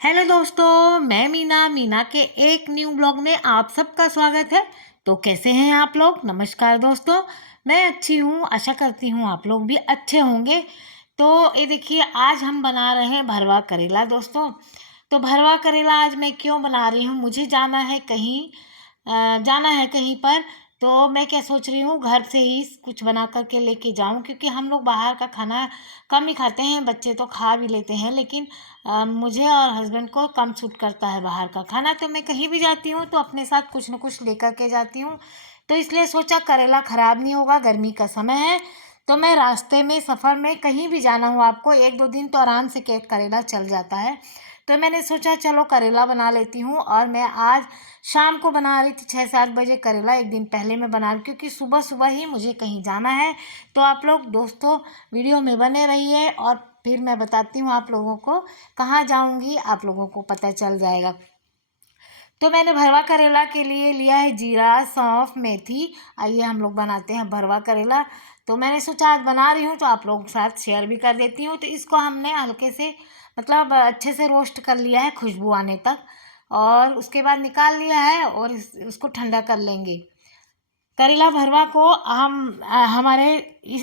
Hello दोस्तों, मैं मीना के एक न्यू ब्लॉग में आप सबका स्वागत है। तो कैसे हैं आप लोग? नमस्कार दोस्तों, मैं अच्छी हूँ। आशा करती हूँ आप लोग भी अच्छे होंगे। तो ये देखिए, आज हम बना रहे हैं भरवा करेला दोस्तों। तो भरवा करेला आज मैं क्यों बना रही हूँ, मुझे जाना है कहीं पर। तो मैं क्या सोच रही हूँ, घर से ही कुछ बना कर के लेके जाऊँ, क्योंकि हम लोग बाहर का खाना कम ही खाते हैं। बच्चे तो खा भी लेते हैं, लेकिन मुझे और हस्बैंड को कम सूट करता है बाहर का खाना। तो मैं कहीं भी जाती हूँ तो अपने साथ कुछ न कुछ लेकर के जाती हूँ। तो इसलिए सोचा करेला ख़राब नहीं होगा, गर्मी का समय है। तो मैं रास्ते में सफ़र में कहीं भी जाना हो आपको, एक दो दिन तो आराम से केक करेला चल जाता है। तो मैंने सोचा चलो करेला बना लेती हूँ। और मैं आज शाम को बना रही थी 6-7 बजे करेला। एक दिन पहले मैं बना रही, क्योंकि सुबह सुबह ही मुझे कहीं जाना है। तो आप लोग दोस्तों वीडियो में बने रहिए, और फिर मैं बताती हूँ आप लोगों को कहाँ जाऊँगी, आप लोगों को पता चल जाएगा। तो मैंने भरवा करेला के लिए लिया है जीरा, सौंफ, मेथी। आइए हम लोग बनाते हैं भरवा करेला। तो मैंने सोचा आज बना रही हूँ तो आप लोगों के साथ शेयर भी कर देती हूँ। तो इसको हमने हल्के से, मतलब अच्छे से रोस्ट कर लिया है खुशबू आने तक। और उसके बाद निकाल लिया है, और उसको ठंडा कर लेंगे। करेला भरवा को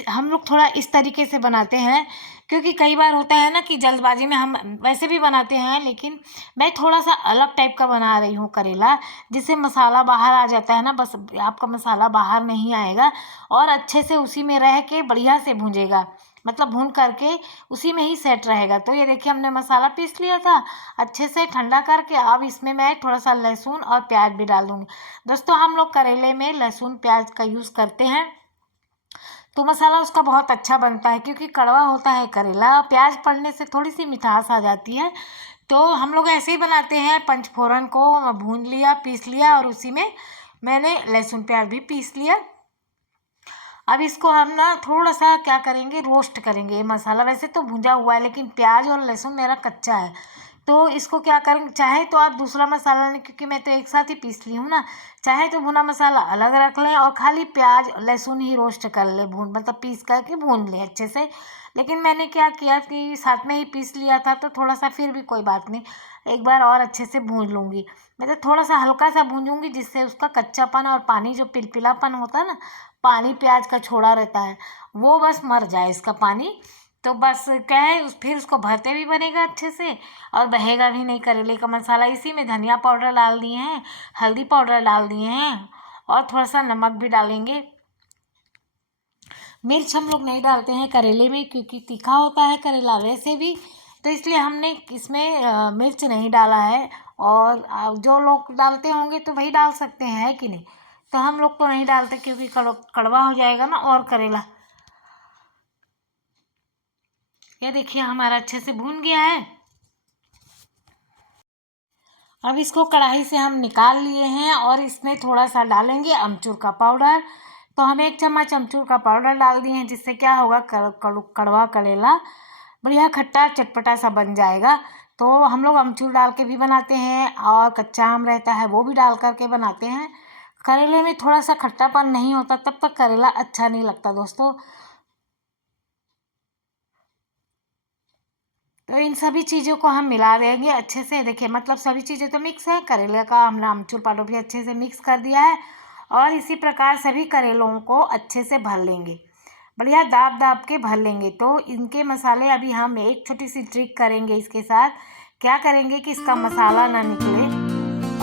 हम लोग थोड़ा इस तरीके से बनाते हैं, क्योंकि कई बार होता है ना कि जल्दबाजी में हम वैसे भी बनाते हैं, लेकिन मैं थोड़ा सा अलग टाइप का बना रही हूँ करेला, जिससे मसाला बाहर आ जाता है ना। बस आपका मसाला बाहर नहीं आएगा, और अच्छे से उसी में रह के बढ़िया से भूंजेगा, मतलब भून करके उसी में ही सेट रहेगा। तो ये देखिए, हमने मसाला पीस लिया था अच्छे से ठंडा करके। अब इसमें मैं थोड़ा सा लहसुन और प्याज भी डाल दूँगी। दोस्तों हम लोग करेले में लहसुन प्याज का यूज़ करते हैं, तो मसाला उसका बहुत अच्छा बनता है, क्योंकि कड़वा होता है करेला। प्याज पड़ने से थोड़ी सी मिठास आ जाती है। तो हम लोग ऐसे ही बनाते हैं, पंचफोरन को भून लिया, पीस लिया, और उसी में मैंने लहसुन प्याज भी पीस लिया। अब इसको हम ना थोड़ा सा क्या करेंगे, रोस्ट करेंगे। ये मसाला वैसे तो भुंजा हुआ है, लेकिन प्याज और लहसुन मेरा कच्चा है। तो इसको क्या करेंगे, चाहे तो आप दूसरा मसाला लें, क्योंकि मैं तो एक साथ ही पीस ली हूँ ना। चाहे तो भुना मसाला अलग रख लें, और खाली प्याज लहसुन ही रोस्ट कर लें, भून मतलब पीस करके भून लें अच्छे से। लेकिन मैंने क्या किया कि साथ में ही पीस लिया था, तो थोड़ा सा फिर भी कोई बात नहीं, एक बार और अच्छे से भून लूँगी। मैं तो थोड़ा सा हल्का सा भूंजूंगी, जिससे उसका कच्चापन और पानी जो पिलपिलापन होता है ना, पानी प्याज का छोड़ा रहता है, वो बस मर जाए इसका पानी। तो बस क्या है, फिर उसको भरते भी बनेगा अच्छे से, और बहेगा भी नहीं। करेले का मसाला इसी में धनिया पाउडर डाल दिए हैं, हल्दी पाउडर डाल दिए हैं, और थोड़ा सा नमक भी डालेंगे। मिर्च हम लोग नहीं डालते हैं करेले में, क्योंकि तीखा होता है करेला वैसे भी। तो इसलिए हमने इसमें मिर्च नहीं डाला है। और जो लोग डालते होंगे तो वही डाल सकते हैं, है कि नहीं। तो हम लोग तो नहीं डालते, क्योंकि कड़वा हो जाएगा ना और करेला। ये देखिए हमारा अच्छे से भून गया है। अब इसको कढ़ाई से हम निकाल लिए हैं, और इसमें थोड़ा सा डालेंगे अमचूर का पाउडर। तो हम 1 चम्मच अमचूर का पाउडर डाल दिए हैं, जिससे क्या होगा, कड़वा करेला बढ़िया खट्टा चटपटा सा बन जाएगा। तो हम लोग अमचूर डाल के भी बनाते हैं, और कच्चा आम रहता है वो भी डाल करके बनाते हैं। करेले में थोड़ा सा खट्टापन नहीं होता तब तक करेला अच्छा नहीं लगता दोस्तों। तो इन सभी चीज़ों को हम मिला देंगे अच्छे से। देखिए मतलब सभी चीज़ें तो मिक्स है, करेले का हमने अमचूर पाउडर भी अच्छे से मिक्स कर दिया है। और इसी प्रकार सभी करेलों को अच्छे से भर लेंगे, बढ़िया दाब दाब के भर लेंगे। तो इनके मसाले अभी हम एक छोटी सी ट्रिक करेंगे इसके साथ। क्या करेंगे कि इसका मसाला ना निकले,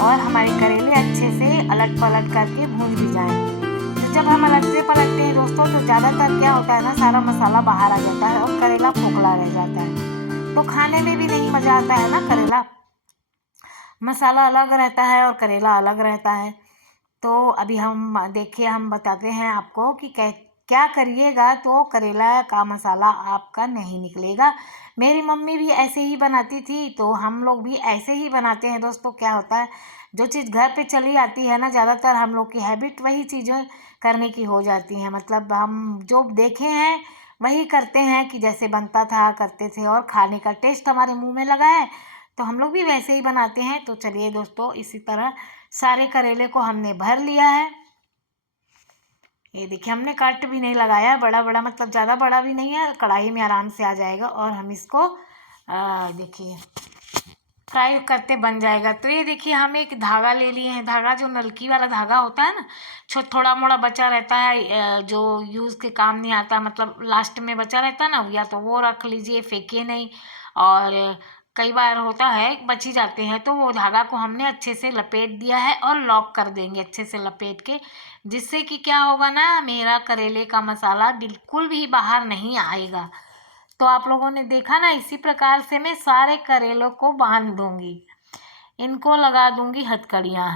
और हमारे करेले अच्छे से अलट पलट करके भून भी जाएँ। तो जब हम अलटते पलटते हैं दोस्तों, तो ज़्यादातर क्या होता है ना, सारा मसाला बाहर आ जाता है और करेला खोखला रह जाता है। तो खाने में भी नहीं मज़ा आता है ना। करेला मसाला अलग रहता है और करेला अलग रहता है। तो अभी हम देखिए, हम बताते हैं आपको कि क्या करिएगा तो करेला का मसाला आपका नहीं निकलेगा। मेरी मम्मी भी ऐसे ही बनाती थी, तो हम लोग भी ऐसे ही बनाते हैं दोस्तों। क्या होता है, जो चीज़ घर पे चली आती है ना, ज़्यादातर हम लोग की हैबिट वही चीज़ें करने की हो जाती हैं। मतलब हम जो देखे हैं वही करते हैं, कि जैसे बनता था करते थे, और खाने का टेस्ट हमारे मुंह में लगा है तो हम लोग भी वैसे ही बनाते हैं। तो चलिए दोस्तों, इसी तरह सारे करेले को हमने भर लिया है। ये देखिए, हमने कट भी नहीं लगाया, बड़ा बड़ा मतलब ज़्यादा बड़ा भी नहीं है, कढ़ाई में आराम से आ जाएगा। और हम इसको देखिए फ्राई करते बन जाएगा। तो ये देखिए हम एक धागा ले लिए हैं, धागा जो नलकी वाला धागा होता है ना, थोड़ा मोड़ा बचा रहता है, जो यूज़ के काम नहीं आता, मतलब लास्ट में बचा रहता है ना, या तो वो रख लीजिए, फेंकिए नहीं। और कई बार होता है बच ही जाते हैं, तो वो धागा को हमने अच्छे से लपेट दिया है और लॉक कर देंगे अच्छे से लपेट के, जिससे कि क्या होगा ना, मेरा करेले का मसाला बिल्कुल भी बाहर नहीं आएगा। तो आप लोगों ने देखा ना, इसी प्रकार से मैं सारे करेलों को बांध दूंगी, इनको लगा दूंगी हथकड़ियाँ।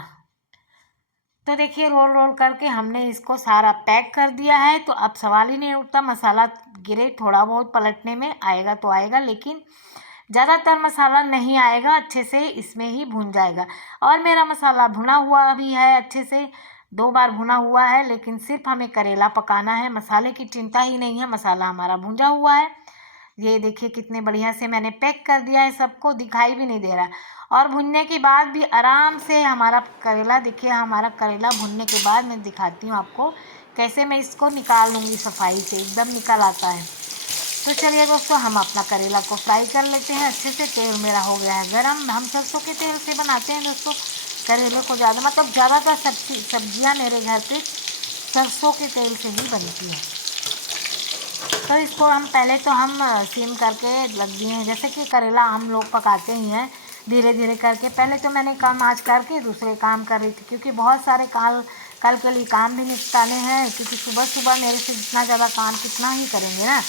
तो देखिए रोल रोल करके हमने इसको सारा पैक कर दिया है। तो अब सवाल ही नहीं उठता, मसाला गिरे, थोड़ा बहुत पलटने में आएगा तो आएगा, लेकिन ज़्यादातर मसाला नहीं आएगा, अच्छे से इसमें ही भुन जाएगा। और मेरा मसाला भुना हुआ भी है अच्छे से, 2 बार भुना हुआ है, लेकिन सिर्फ हमें करेला पकाना है, मसाले की चिंता ही नहीं है, मसाला हमारा भुंजा हुआ है। ये देखिए कितने बढ़िया से मैंने पैक कर दिया है, सबको दिखाई भी नहीं दे रहा। और भुनने के बाद भी आराम से हमारा करेला, देखिए हमारा करेला भुनने के बाद मैं दिखाती हूँ आपको कैसे मैं इसको निकाल लूँगी, सफाई से एकदम निकल आता है। तो चलिए दोस्तों, हम अपना करेला को फ्राई कर लेते हैं अच्छे से। तेल मेरा हो गया है गरम, हम सरसों के तेल से बनाते हैं दोस्तों करेले को, ज़्यादातर सब्जियाँ मेरे घर पे सरसों के तेल से ही बनती हैं। तो इसको हम पहले तो हम सिम करके रख दिए हैं, जैसे कि करेला हम लोग पकाते ही हैं धीरे धीरे करके। पहले तो मैंने कम आँच करके दूसरे काम कर रही थी, क्योंकि बहुत सारे कल के लिए काम भी निपटाने हैं, क्योंकि सुबह सुबह मेरे से जितना ज़्यादा काम कितना ही करेंगे ना,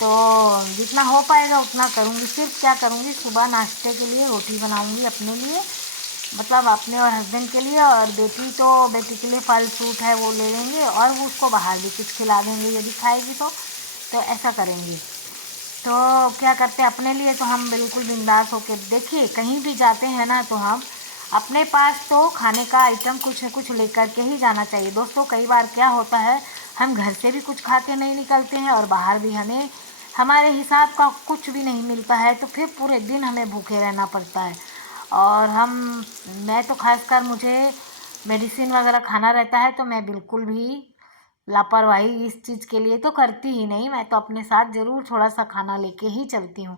तो जितना हो पाएगा उतना करूँगी। सिर्फ क्या करूँगी, सुबह नाश्ते के लिए रोटी बनाऊँगी अपने लिए, मतलब अपने और हस्बैंड के लिए, और बेटी के लिए फल फ्रूट है वो ले लेंगे, और वो उसको बाहर भी कुछ खिला देंगे यदि खाएगी तो ऐसा करेंगे। तो क्या करते हैं अपने लिए, तो हम बिल्कुल बिंदास होके, देखिए कहीं भी जाते हैं ना, तो हम अपने पास तो खाने का आइटम कुछ न कुछ लेकर के ही जाना चाहिए दोस्तों। कई बार क्या होता है, हम घर से भी कुछ खा के नहीं निकलते हैं, और बाहर भी हमें हमारे हिसाब का कुछ भी नहीं मिलता है, तो फिर पूरे दिन हमें भूखे रहना पड़ता है। और मैं तो खासकर, मुझे मेडिसिन वगैरह खाना रहता है, तो मैं बिल्कुल भी लापरवाही इस चीज़ के लिए तो करती ही नहीं। मैं तो अपने साथ ज़रूर थोड़ा सा खाना लेके ही चलती हूँ।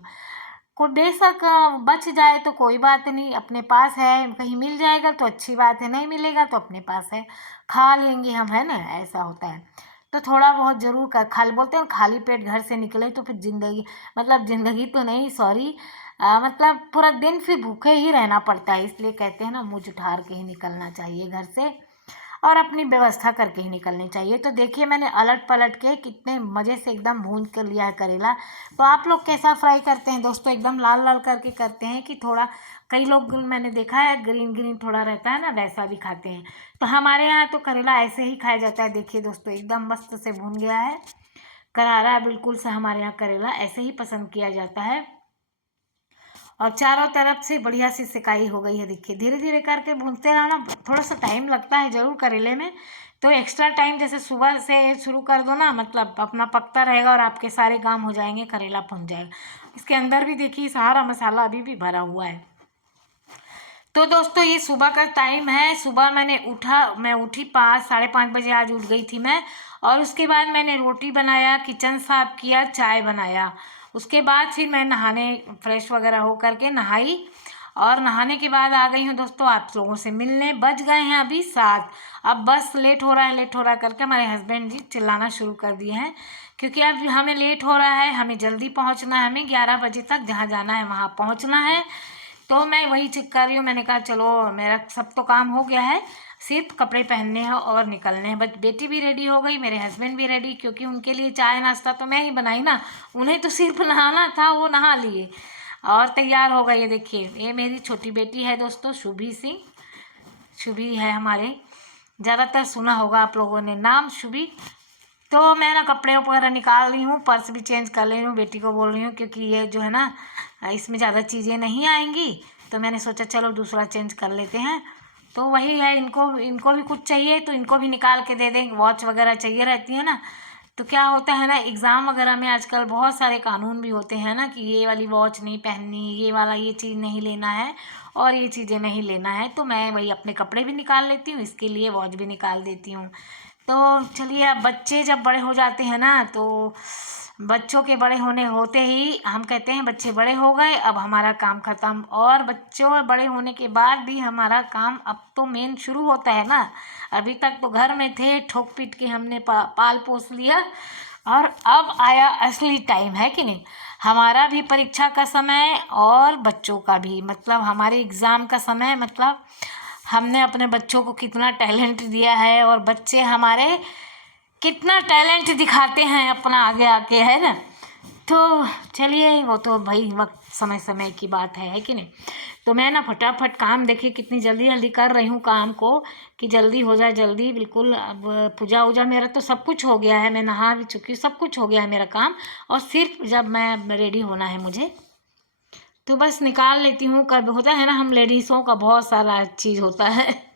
को बेशक बच जाए तो कोई बात नहीं, अपने पास है, कहीं मिल जाएगा तो अच्छी बात है, नहीं मिलेगा तो अपने पास है, खा लेंगे हम, है ना, ऐसा होता है। तो थोड़ा बहुत ज़रूर कर खाली, बोलते हैं खाली पेट घर से निकले तो फिर ज़िंदगी तो नहीं, सॉरी, मतलब पूरा दिन फिर भूखे ही रहना पड़ता है। इसलिए कहते हैं ना, मुँह जुठार के ही निकलना चाहिए घर से, और अपनी व्यवस्था करके ही निकलनी चाहिए। तो देखिए मैंने अलट पलट के कितने मज़े से एकदम भून कर लिया है करेला। तो आप लोग कैसा फ्राई करते हैं दोस्तों, एकदम लाल लाल करके करते हैं कि थोड़ा, कई लोग मैंने देखा है ग्रीन ग्रीन थोड़ा रहता है ना, वैसा भी खाते हैं। तो हमारे यहाँ तो करेला ऐसे ही खाया जाता है। देखिए दोस्तों एकदम मस्त से भून गया है, करारा बिल्कुल से, हमारे यहाँ करेला ऐसे ही पसंद किया जाता है। और चारों तरफ से बढ़िया सी सिकाई हो गई है। देखिए धीरे धीरे करके भूनते रहना, थोड़ा सा टाइम लगता है ज़रूर करेले में, तो एक्स्ट्रा टाइम जैसे सुबह से शुरू कर दो ना, मतलब अपना पकता रहेगा और आपके सारे काम हो जाएंगे, करेला भुन जाएगा। इसके अंदर भी देखिए सारा मसाला अभी भी भरा हुआ है। तो दोस्तों ये सुबह का टाइम है, सुबह मैं उठी 5 साढ़े 5 बजे, आज उठ गई थी मैं। और उसके बाद मैंने रोटी बनाया, किचन साफ किया, चाय बनाया। उसके बाद फिर मैं नहाने फ्रेश वगैरह हो करके नहाई, और नहाने के बाद आ गई हूँ दोस्तों आप लोगों से मिलने। बज गए हैं अभी 7। अब बस लेट हो रहा है करके हमारे हस्बैंड जी चिल्लाना शुरू कर दिए हैं, क्योंकि अब हमें लेट हो रहा है, हमें जल्दी पहुँचना है, हमें 11 बजे तक जहाँ जाना है वहाँ पहुँचना है। तो मैं वही चेक कर रही हूँ, मैंने कहा चलो मेरा सब तो काम हो गया है, सिर्फ कपड़े पहनने हैं और निकलने हैं। बट बेटी भी रेडी हो गई, मेरे हस्बैंड भी रेडी, क्योंकि उनके लिए चाय नाश्ता तो मैं ही बनाई ना, उन्हें तो सिर्फ नहाना था, वो नहा लिए और तैयार हो गए। ये देखिए ये मेरी छोटी बेटी है दोस्तों, शुभी सिंह, शुभी है हमारे, ज़्यादातर सुना होगा आप लोगों ने नाम, शुभी। तो मैं ना कपड़े वगैरह निकाल रही हूँ, पर्स भी चेंज कर ले रही हूँ, बेटी को बोल रही हूँ, क्योंकि ये जो है ना इसमें ज़्यादा चीज़ें नहीं आएंगी, तो मैंने सोचा चलो दूसरा चेंज कर लेते हैं। तो वही है, इनको इनको भी कुछ चाहिए तो इनको भी निकाल के दे दें, वॉच वगैरह चाहिए रहती है ना। तो क्या होता है ना, एग्ज़ाम वगैरह में आजकल बहुत सारे कानून भी होते हैं ना, कि ये वाली वॉच नहीं पहननी, ये वाला ये चीज़ नहीं लेना है, और ये चीज़ें नहीं लेना है। तो मैं वही अपने कपड़े भी निकाल लेती हूँ, इसके लिए वॉच भी निकाल देती हूँ। तो चलिए अब बच्चे जब बड़े हो जाते हैं ना, तो बच्चों के बड़े होने होते ही हम कहते हैं बच्चे बड़े हो गए, अब हमारा काम ख़त्म। और बच्चों बड़े होने के बाद भी हमारा काम अब तो मेन शुरू होता है ना। अभी तक तो घर में थे, ठोक पीट के हमने पाल पोस लिया, और अब आया असली टाइम, है कि नहीं। हमारा भी परीक्षा का समय और बच्चों का भी, मतलब हमारे एग्ज़ाम का समय, मतलब हमने अपने बच्चों को कितना टैलेंट दिया है और बच्चे हमारे कितना टैलेंट दिखाते हैं अपना आगे आके, है ना। तो चलिए, वो तो भाई वक्त समय समय की बात है कि नहीं। तो मैं ना फटाफट काम, देखिए कितनी जल्दी जल्दी कर रही हूँ काम को, कि जल्दी हो जाए, जल्दी बिल्कुल। अब पूजा वूजा मेरा तो सब कुछ हो गया है, मैं नहा भी चुकी हूँ, सब कुछ हो गया है मेरा काम। और सिर्फ जब मैं रेडी होना है मुझे, तो बस निकाल लेती हूँ। कब होता है ना, हम लेडीज़ों का बहुत सारा चीज़ होता है।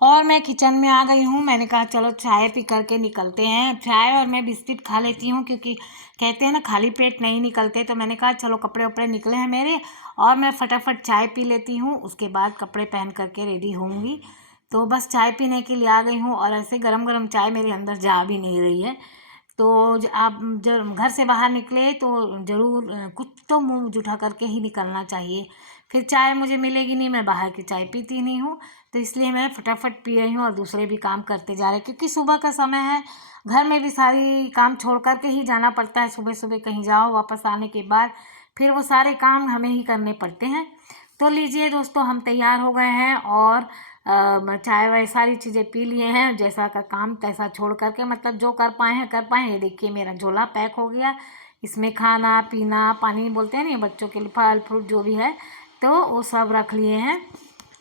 और मैं किचन में आ गई हूँ। मैंने कहा चलो चाय पी करके निकलते हैं। चाय और मैं बिस्किट खा लेती हूँ, क्योंकि कहते हैं ना खाली पेट नहीं निकलते। तो मैंने कहा चलो, कपड़े वपड़े निकले हैं मेरे, और मैं फटाफट चाय पी लेती हूँ, उसके बाद कपड़े पहन करके रेडी होंगी। तो बस चाय पीने के लिए आ गई हूँ, और ऐसे गरम गरम चाय मेरे अंदर जा भी नहीं रही है। तो आप जब घर से बाहर निकले तो ज़रूर कुछ तो मुंह जुठा करके ही निकलना चाहिए। फिर चाय मुझे मिलेगी नहीं, मैं बाहर की चाय पीती नहीं हूँ। तो इसलिए मैं फटाफट पी रही हूँ और दूसरे भी काम करते जा रहे हैं, क्योंकि सुबह का समय है। घर में भी सारी काम छोड़ कर के ही जाना पड़ता है। सुबह सुबह कहीं जाओ, वापस आने के बाद फिर वो सारे काम हमें ही करने पड़ते हैं। तो लीजिए दोस्तों, हम तैयार हो गए हैं, और चाय वाय सारी चीज़ें पी लिए हैं। जैसा का काम तैसा छोड़ करके, मतलब जो कर पाए हैं कर पाए। ये देखिए मेरा झोला पैक हो गया, इसमें खाना पीना, पानी बोलते हैं ना बच्चों के लिए, फल फ्रूट जो भी है, तो वो सब रख लिए हैं।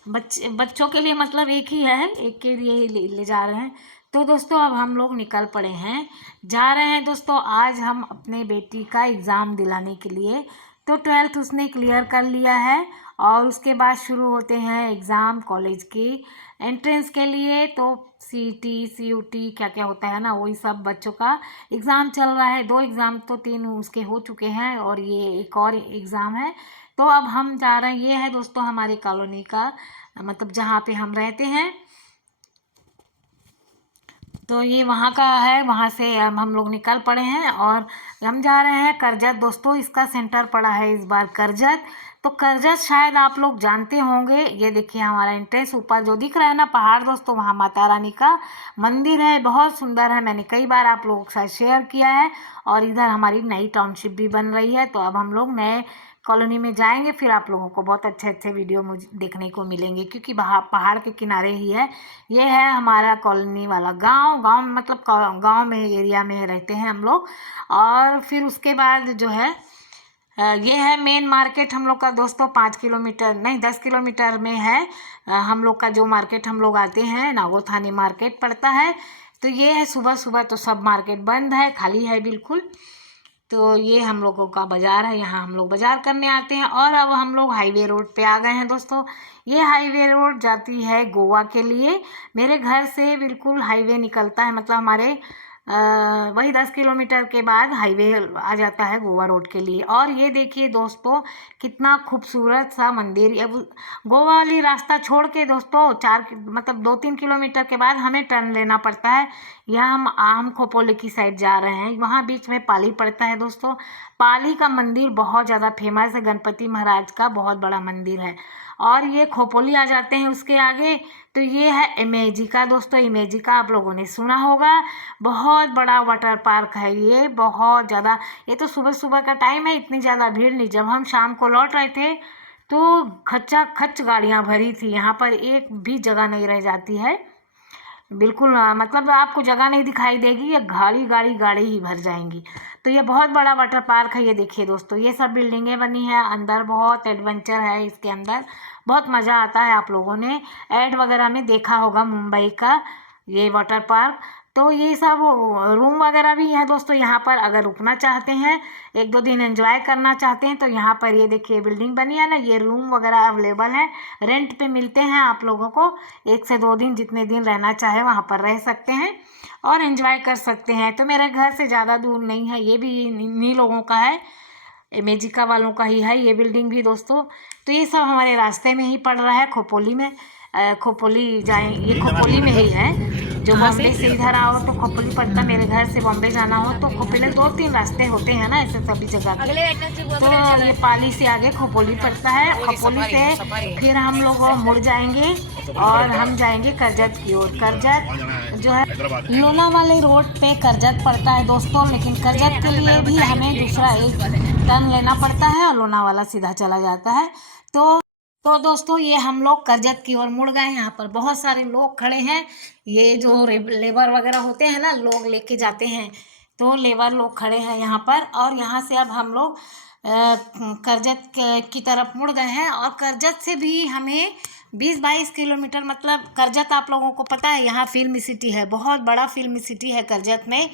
बच्चों के लिए मतलब एक ही है, एक के लिए ही ले जा रहे हैं। तो दोस्तों अब हम लोग निकल पड़े हैं, जा रहे हैं दोस्तों। आज हम अपने बेटी का एग्ज़ाम दिलाने के लिए, तो 12th उसने क्लियर कर लिया है, और उसके बाद शुरू होते हैं एग्ज़ाम कॉलेज की एंट्रेंस के लिए। तो सीटी सीयूटी क्या क्या होता है ना, वही सब बच्चों का एग्ज़ाम चल रहा है। 2 एग्ज़ाम तो 3 उसके हो चुके हैं, और ये एक और एग्ज़ाम है। तो अब हम जा रहे हैं, ये है दोस्तों हमारी कॉलोनी का, मतलब जहाँ पे हम रहते हैं। तो ये वहाँ का है, वहाँ से हम लोग निकल पड़े हैं, और हम जा रहे हैं करजत दोस्तों। इसका सेंटर पड़ा है इस बार करजत। तो करजत शायद आप लोग जानते होंगे। ये देखिए हमारा एंट्रेंस, ऊपर जो दिख रहा है ना पहाड़ दोस्तों, वहाँ माता रानी का मंदिर है, बहुत सुंदर है। मैंने कई बार आप लोगों के साथ शेयर किया है। और इधर हमारी नई टाउनशिप भी बन रही है, तो अब हम लोग नए कॉलोनी में जाएंगे। फिर आप लोगों को बहुत अच्छे अच्छे वीडियो मुझे देखने को मिलेंगे, क्योंकि वहाँ पहाड़ के किनारे ही है। ये है हमारा कॉलोनी वाला गांव। गांव मतलब गांव में, एरिया में रहते हैं हम लोग। और फिर उसके बाद जो है, ये है मेन मार्केट हम लोग का दोस्तों। 5 किलोमीटर नहीं, 10 किलोमीटर में है हम लोग का जो मार्केट हम लोग आते हैं, नागोथानी मार्केट पड़ता है। तो ये है, सुबह सुबह तो सब मार्केट बंद है, खाली है बिल्कुल। तो ये हम लोगों का बाज़ार है, यहाँ हम लोग बाज़ार करने आते हैं। और अब हम लोग हाईवे रोड पे आ गए हैं दोस्तों। ये हाईवे रोड जाती है गोवा के लिए। मेरे घर से बिल्कुल हाईवे निकलता है, मतलब हमारे वही 10 किलोमीटर के बाद हाईवे आ जाता है गोवा रोड के लिए। और ये देखिए दोस्तों, कितना खूबसूरत सा मंदिर। अब गोवा वाली रास्ता छोड़ के दोस्तों, मतलब 2-3 किलोमीटर के बाद हमें टर्न लेना पड़ता है। यहाँ हम आम खोपोली की साइड जा रहे हैं, वहाँ बीच में पाली पड़ता है दोस्तों। पाली का मंदिर बहुत ज़्यादा फेमस है, गणपति महाराज का बहुत बड़ा मंदिर है। और ये खोपोली आ जाते हैं उसके आगे। तो ये है इमेजिका दोस्तों। इमेजिका आप लोगों ने सुना होगा, बहुत बड़ा वाटर पार्क है ये, बहुत ज़्यादा। ये तो सुबह सुबह का टाइम है, इतनी ज़्यादा भीड़ नहीं। जब हम शाम को लौट रहे थे तो खच्चा खच गाड़ियाँ भरी थी, यहाँ पर एक भी जगह नहीं रह जाती है बिल्कुल। मतलब आपको जगह नहीं दिखाई देगी, ये गाड़ी गाड़ी गाड़ी ही भर जाएंगी। तो ये बहुत बड़ा वाटर पार्क है। ये देखिए दोस्तों, ये सब बिल्डिंगें बनी हैं, अंदर बहुत एडवेंचर है इसके अंदर, बहुत मज़ा आता है। आप लोगों ने ऐड वगैरह में देखा होगा मुंबई का ये वाटर पार्क। तो ये सब रूम वगैरह भी हैं दोस्तों यहाँ पर। अगर रुकना चाहते हैं, 1-2 दिन एंजॉय करना चाहते हैं, तो यहाँ पर ये देखिए बिल्डिंग बनी है ना, ये रूम वगैरह अवेलेबल है, रेंट पे मिलते हैं आप लोगों को। 1 से 2 दिन, जितने दिन रहना चाहे वहाँ पर रह सकते हैं और एंजॉय कर सकते हैं। तो मेरे घर से ज़्यादा दूर नहीं है, ये भी इन्हीं लोगों का है, इमेजिका वालों का ही है ये बिल्डिंग भी दोस्तों। तो ये सब हमारे रास्ते में ही पड़ रहा है, खोपोली में। खोपोली जाए, ये खोपोली में ही है। जो बॉम्बे से इधर आओ तो खोपोली पड़ता, मेरे घर से बॉम्बे जाना हो तो खोपोली 2-3 रास्ते होते हैं ना ऐसे सभी जगह के। तो ये पाली से आगे खोपोली पड़ता है। खोपोली से फिर हम लोग मुड़ जाएंगे और हम जाएंगे करजत की ओर। करजत जो है लोनावाला रोड पे करजत पड़ता है दोस्तों, लेकिन करजत के लिए भी हमें दूसरा एक टर्न लेना पड़ता है और लोनावाला सीधा चला जाता है। तो दोस्तों ये हम लोग करजत की ओर मुड़ गए। यहाँ पर बहुत सारे लोग खड़े हैं, ये जो लेबर वगैरह होते हैं ना, लोग लेके जाते हैं, तो लेबर लोग खड़े हैं यहाँ पर। और यहाँ से अब हम लोग करजत की तरफ मुड़ गए हैं। और करजत से भी हमें 20-22 किलोमीटर, मतलब करजत आप लोगों को पता है यहाँ फिल्म सिटी है, बहुत बड़ा फिल्म सिटी है करजत में।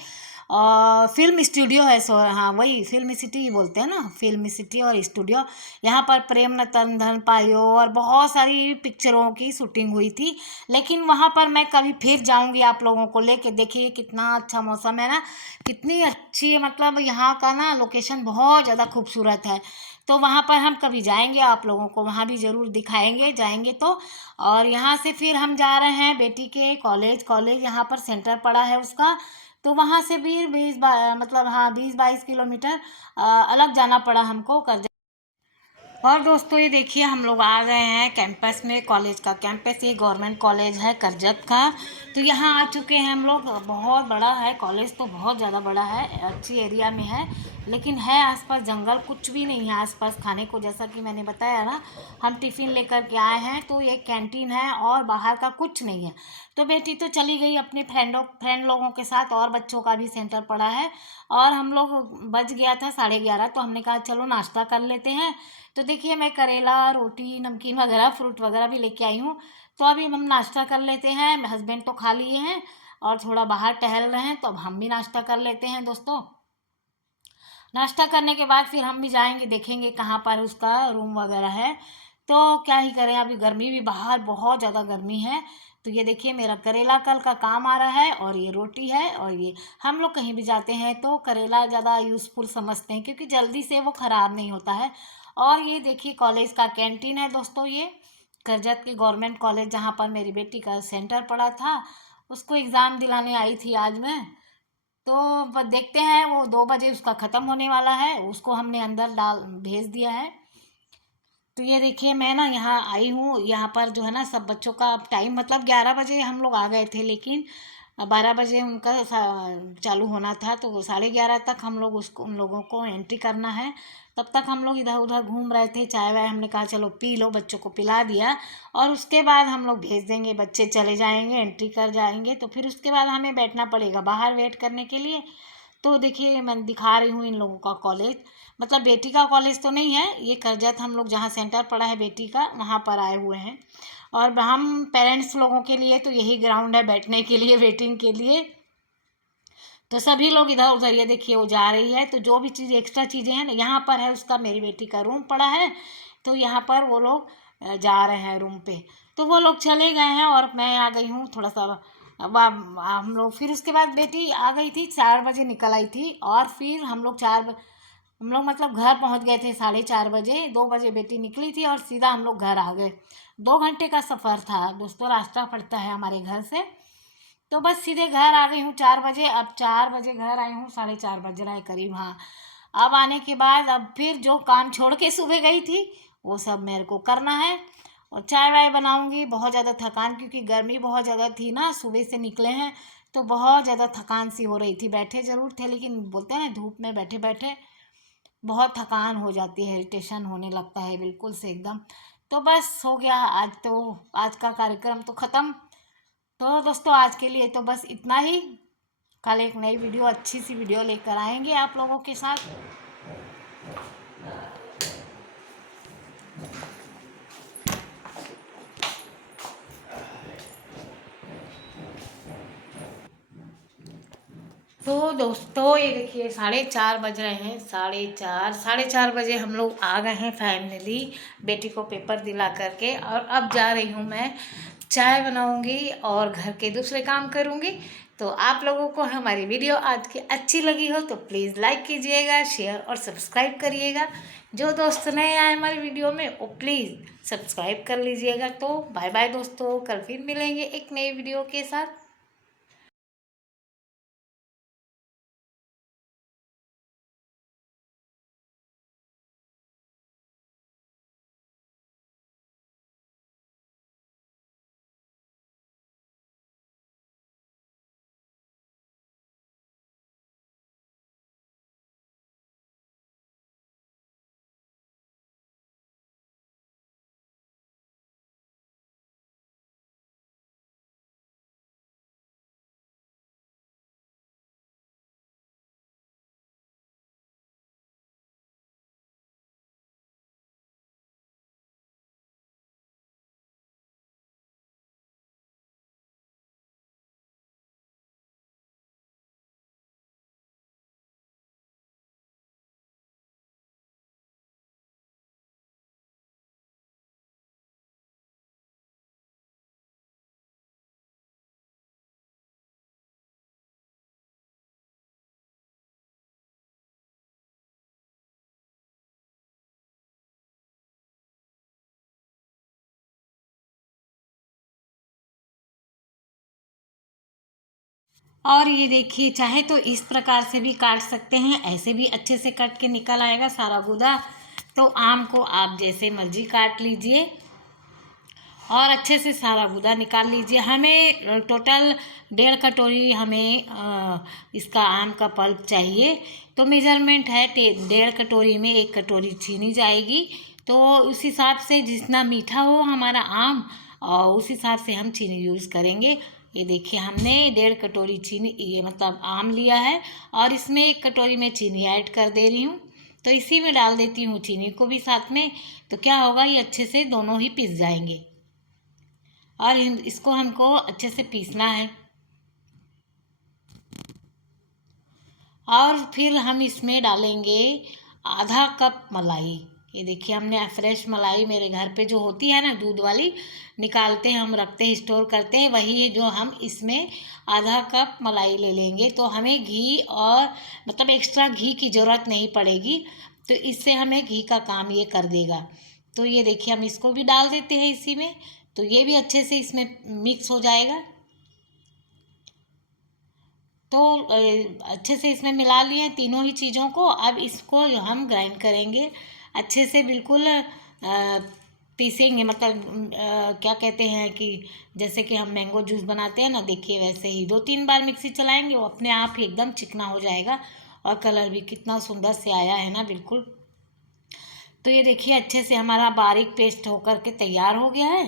और फिल्म स्टूडियो है, सो हाँ वही फिल्म सिटी ही बोलते हैं ना, फिल्म सिटी और स्टूडियो। यहाँ पर प्रेम रतन धन पायो और बहुत सारी पिक्चरों की शूटिंग हुई थी। लेकिन वहाँ पर मैं कभी फिर जाऊँगी आप लोगों को लेके। देखिए कितना अच्छा मौसम है ना, कितनी अच्छी, मतलब यहाँ का ना लोकेशन बहुत ज़्यादा खूबसूरत है। तो वहाँ पर हम कभी जाएंगे, आप लोगों को वहाँ भी ज़रूर दिखाएंगे जाएंगे तो। और यहाँ से फिर हम जा रहे हैं बेटी के कॉलेज यहाँ पर सेंटर पड़ा है उसका। तो वहाँ से भी मतलब हाँ 20-22 किलोमीटर अलग जाना पड़ा हमको कर। और दोस्तों ये देखिए हम लोग आ गए हैं कैंपस में, कॉलेज का कैंपस, ये गवर्नमेंट कॉलेज है करजत का। तो यहाँ आ चुके हैं हम लोग। बहुत बड़ा है कॉलेज, तो बहुत ज़्यादा बड़ा है, अच्छी एरिया में है, लेकिन है आसपास जंगल, कुछ भी नहीं है आसपास खाने को। जैसा कि मैंने बताया ना, हम टिफ़िन लेकर के आए हैं, तो ये कैंटीन है और बाहर का कुछ नहीं है। तो बेटी तो चली गई अपने फ्रेंड लोगों के साथ, और बच्चों का भी सेंटर पड़ा है। और हम लोग बज गया था 11:30, तो हमने कहा चलो नाश्ता कर लेते हैं। तो देखिए मैं करेला, रोटी, नमकीन वगैरह, फ्रूट वगैरह भी लेके आई हूँ। तो अभी हम नाश्ता कर लेते हैं। हस्बैंड तो खा लिए हैं और थोड़ा बाहर टहल रहे हैं, तो अब हम भी नाश्ता कर लेते हैं दोस्तों। नाश्ता करने के बाद फिर हम भी जाएंगे, देखेंगे कहाँ पर उसका रूम वगैरह है। तो क्या ही करें, अभी गर्मी भी बाहर बहुत ज़्यादा गर्मी है। तो ये देखिए मेरा करेला कल का काम आ रहा है, और ये रोटी है। और ये हम लोग कहीं भी जाते हैं तो करेला ज़्यादा यूज़फुल समझते हैं, क्योंकि जल्दी से वो ख़राब नहीं होता है। और ये देखिए कॉलेज का कैंटीन है दोस्तों, ये करजत की गवर्नमेंट कॉलेज, जहाँ पर मेरी बेटी का सेंटर पड़ा था। उसको एग्ज़ाम दिलाने आई थी आज मैं। तो देखते हैं, वो 2 बजे उसका ख़त्म होने वाला है, उसको हमने अंदर डाल भेज दिया है। तो ये देखिए मैं ना यहाँ आई हूँ, यहाँ पर जो है ना सब बच्चों का टाइम, मतलब 11 बजे हम लोग आ गए थे, लेकिन 12 बजे उनका चालू होना था। तो 11:30 तक हम लोग उसको, उन लोगों को एंट्री करना है। तब तक हम लोग इधर उधर घूम रहे थे, चाय वाय हमने कहा चलो पी लो, बच्चों को पिला दिया। और उसके बाद हम लोग भेज देंगे, बच्चे चले जाएंगे, एंट्री कर जाएंगे। तो फिर उसके बाद हमें बैठना पड़ेगा बाहर वेट करने के लिए। तो देखिए मैं दिखा रही हूँ इन लोगों का कॉलेज, मतलब बेटी का कॉलेज तो नहीं है ये, करजत हम लोग जहाँ सेंटर पड़ा है बेटी का, वहाँ पर आए हुए हैं। और हम पेरेंट्स लोगों के लिए तो यही ग्राउंड है बैठने के लिए, वेटिंग के लिए। तो सभी लोग इधर उधर, ये देखिए वो जा रही है। तो जो भी चीज़ एक्स्ट्रा चीज़ें हैं ना, यहाँ पर है उसका, मेरी बेटी का रूम पड़ा है, तो यहाँ पर वो लोग जा रहे हैं रूम पे। तो वो लोग चले गए हैं और मैं आ गई हूँ थोड़ा सा। हम लोग फिर उसके बाद बेटी आ गई थी, 4 बजे निकल आई थी। और फिर हम लोग मतलब घर पहुँच गए थे 4:30 बजे। 2 बजे बेटी निकली थी और सीधा हम लोग घर आ गए। 2 घंटे का सफ़र था दोस्तों, रास्ता पड़ता है हमारे घर से। तो बस सीधे घर आ गई हूँ 4 बजे। अब 4 बजे घर आई हूँ, 4:30 बज रहा है करीब, हाँ। अब आने के बाद अब फिर जो काम छोड़ के सुबह गई थी, वो सब मेरे को करना है। और चाय वाय बनाऊंगी। बहुत ज़्यादा थकान, क्योंकि गर्मी बहुत ज़्यादा थी ना, सुबह से निकले हैं, तो बहुत ज़्यादा थकान सी हो रही थी। बैठे ज़रूर थे, लेकिन बोलते हैं धूप में बैठे बैठे बहुत थकान हो जाती है, इरिटेशन होने लगता है बिल्कुल से एकदम। तो बस हो गया आज, तो आज का कार्यक्रम तो ख़त्म। तो दोस्तों आज के लिए तो बस इतना ही। कल एक नई वीडियो, अच्छी सी वीडियो लेकर आएंगे आप लोगों के साथ। तो दोस्तों ये देखिए 4:30 बज रहे हैं, 4:30 हम लोग आ गए हैं फाइनली, बेटी को पेपर दिला करके। और अब जा रही हूँ मैं, चाय बनाऊँगी और घर के दूसरे काम करूँगी। तो आप लोगों को हमारी वीडियो आज की अच्छी लगी हो तो प्लीज़ लाइक कीजिएगा, शेयर और सब्सक्राइब करिएगा। जो दोस्त नए आए हमारी वीडियो में वो प्लीज़ सब्सक्राइब कर लीजिएगा। तो बाय बाय दोस्तों, कल फिर मिलेंगे एक नई वीडियो के साथ। और ये देखिए, चाहे तो इस प्रकार से भी काट सकते हैं, ऐसे भी अच्छे से कट के निकल आएगा सारा गूदा। तो आम को आप जैसे मर्जी काट लीजिए और अच्छे से सारा गूदा निकाल लीजिए। हमें टोटल 1.5 कटोरी हमें इसका आम का पल्प चाहिए। तो मेजरमेंट है 1.5 कटोरी में 1 कटोरी चीनी जाएगी। तो उस हिसाब से जितना मीठा हो हमारा आम और उस हिसाब से हम चीनी यूज़ करेंगे। ये देखिए, हमने 1.5 कटोरी चीनी, ये मतलब आम लिया है और इसमें 1 कटोरी में चीनी ऐड कर दे रही हूँ। तो इसी में डाल देती हूँ चीनी को भी साथ में। तो क्या होगा, ये अच्छे से दोनों ही पिस जाएंगे और इसको हमको अच्छे से पीसना है। और फिर हम इसमें डालेंगे आधा कप मलाई। ये देखिए, हमने फ्रेश मलाई मेरे घर पे जो होती है ना, दूध वाली, निकालते हैं हम, रखते हैं, स्टोर करते हैं, वही है जो हम इसमें आधा कप मलाई ले लेंगे। तो हमें घी और मतलब एक्स्ट्रा घी की ज़रूरत नहीं पड़ेगी। तो इससे हमें घी का काम ये कर देगा। तो ये देखिए, हम इसको भी डाल देते हैं इसी में। तो ये भी अच्छे से इसमें मिक्स हो जाएगा। तो अच्छे से इसमें मिला लिए तीनों ही चीज़ों को। अब इसको जो हम ग्राइंड करेंगे अच्छे से, बिल्कुल पीसेंगे, मतलब क्या कहते हैं कि जैसे कि हम मैंगो जूस बनाते हैं ना, देखिए वैसे ही 2-3 बार मिक्सी चलाएंगे, वो अपने आप ही एकदम चिकना हो जाएगा। और कलर भी कितना सुंदर से आया है ना, बिल्कुल। तो ये देखिए, अच्छे से हमारा बारीक पेस्ट होकर के तैयार हो गया है।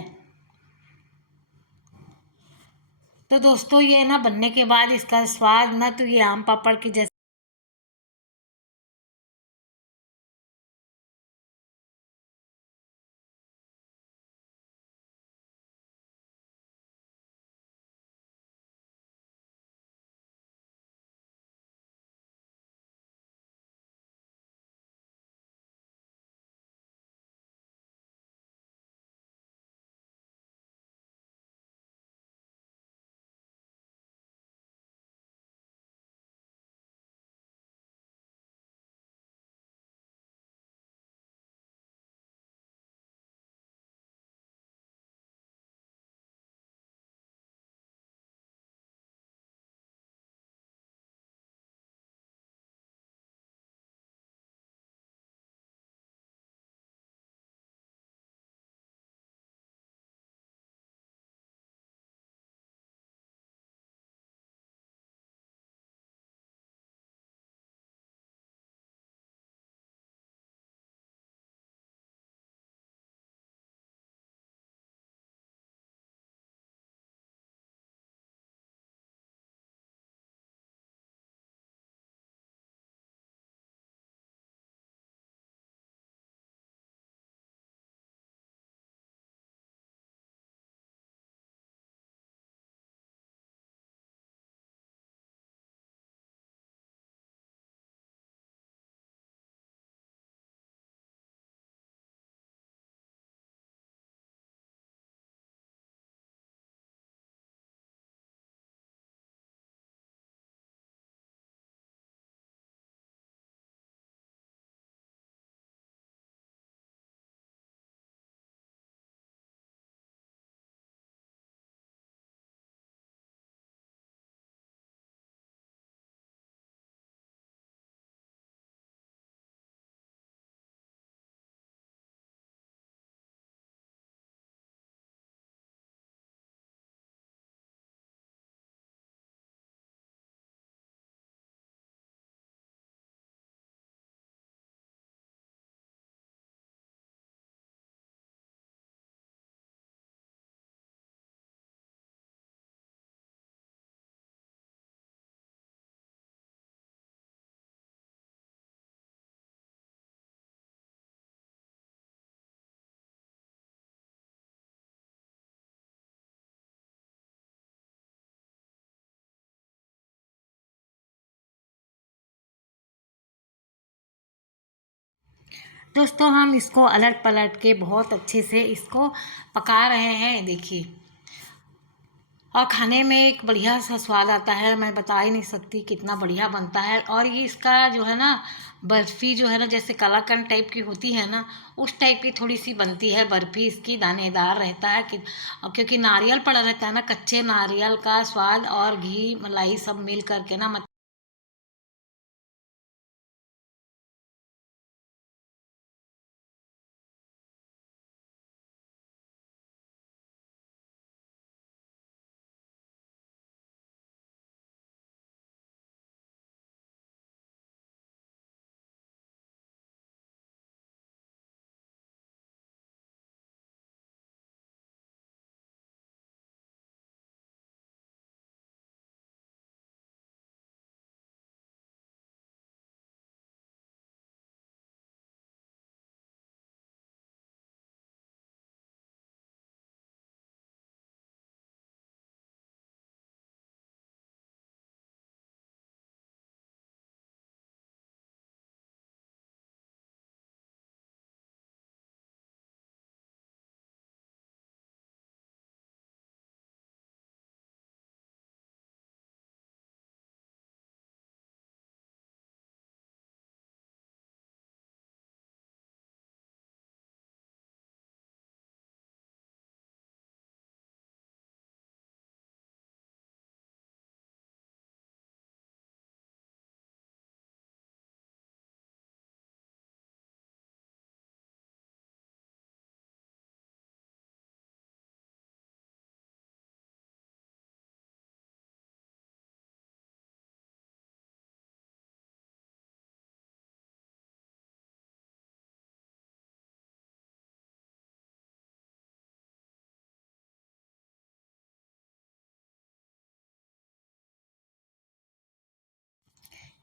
तो दोस्तों, ये ना बनने के बाद इसका स्वाद ना, तो ये आम पापड़ के जैसे दोस्तों हम इसको अलट पलट के बहुत अच्छे से इसको पका रहे हैं, देखिए। और खाने में एक बढ़िया सा स्वाद आता है, मैं बता ही नहीं सकती कितना बढ़िया बनता है। और ये इसका जो है ना बर्फ़ी जो है ना, जैसे कलाकंद टाइप की होती है ना, उस टाइप की थोड़ी सी बनती है बर्फ़ी इसकी, दानेदार रहता है कि क्योंकि नारियल पड़ा रहता है ना, कच्चे नारियल का स्वाद और घी मलाई सब मिल करके ना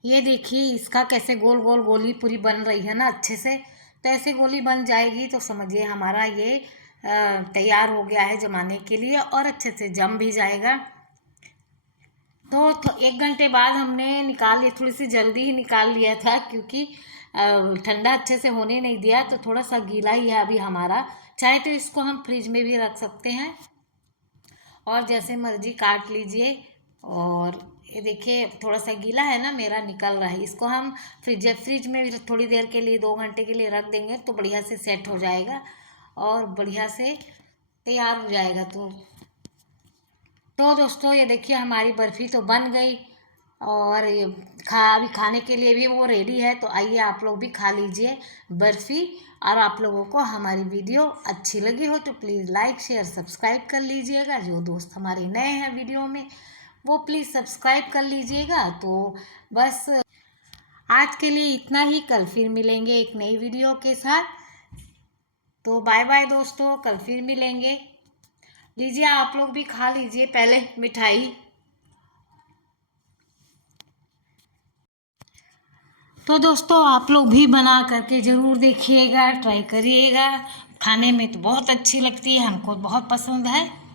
ये देखिए इसका कैसे गोल गोल गोली पूरी बन रही है ना अच्छे से। तो ऐसे गोली बन जाएगी तो समझिए हमारा ये तैयार हो गया है जमाने के लिए, और अच्छे से जम भी जाएगा। तो 1 घंटे बाद हमने निकाल लिया, थोड़ी सी जल्दी ही निकाल लिया था क्योंकि ठंडा अच्छे से होने नहीं दिया, तो थोड़ा सा गीला ही है अभी हमारा। चाहे तो इसको हम फ्रिज में भी रख सकते हैं और जैसे मर्जी काट लीजिए। और ये देखिए थोड़ा सा गीला है ना, मेरा निकल रहा है। इसको हम फ्रिज में भी थोड़ी देर के लिए 2 घंटे के लिए रख देंगे तो बढ़िया से सेट हो जाएगा और बढ़िया से तैयार हो जाएगा। तो दोस्तों ये देखिए हमारी बर्फ़ी तो बन गई और ये अभी खाने के लिए भी वो रेडी है। तो आइए आप लोग भी खा लीजिए बर्फ़ी। और आप लोगों को हमारी वीडियो अच्छी लगी हो तो प्लीज़ लाइक शेयर सब्सक्राइब कर लीजिएगा। जो दोस्त हमारे नए हैं वीडियो में वो प्लीज़ सब्सक्राइब कर लीजिएगा। तो बस आज के लिए इतना ही, कल फिर मिलेंगे एक नई वीडियो के साथ। तो बाय बाय दोस्तों, कल फिर मिलेंगे। लीजिए आप लोग भी खा लीजिए पहले मिठाई। तो दोस्तों आप लोग भी बना करके ज़रूर देखिएगा, ट्राई करिएगा। खाने में तो बहुत अच्छी लगती है, हमको बहुत पसंद है।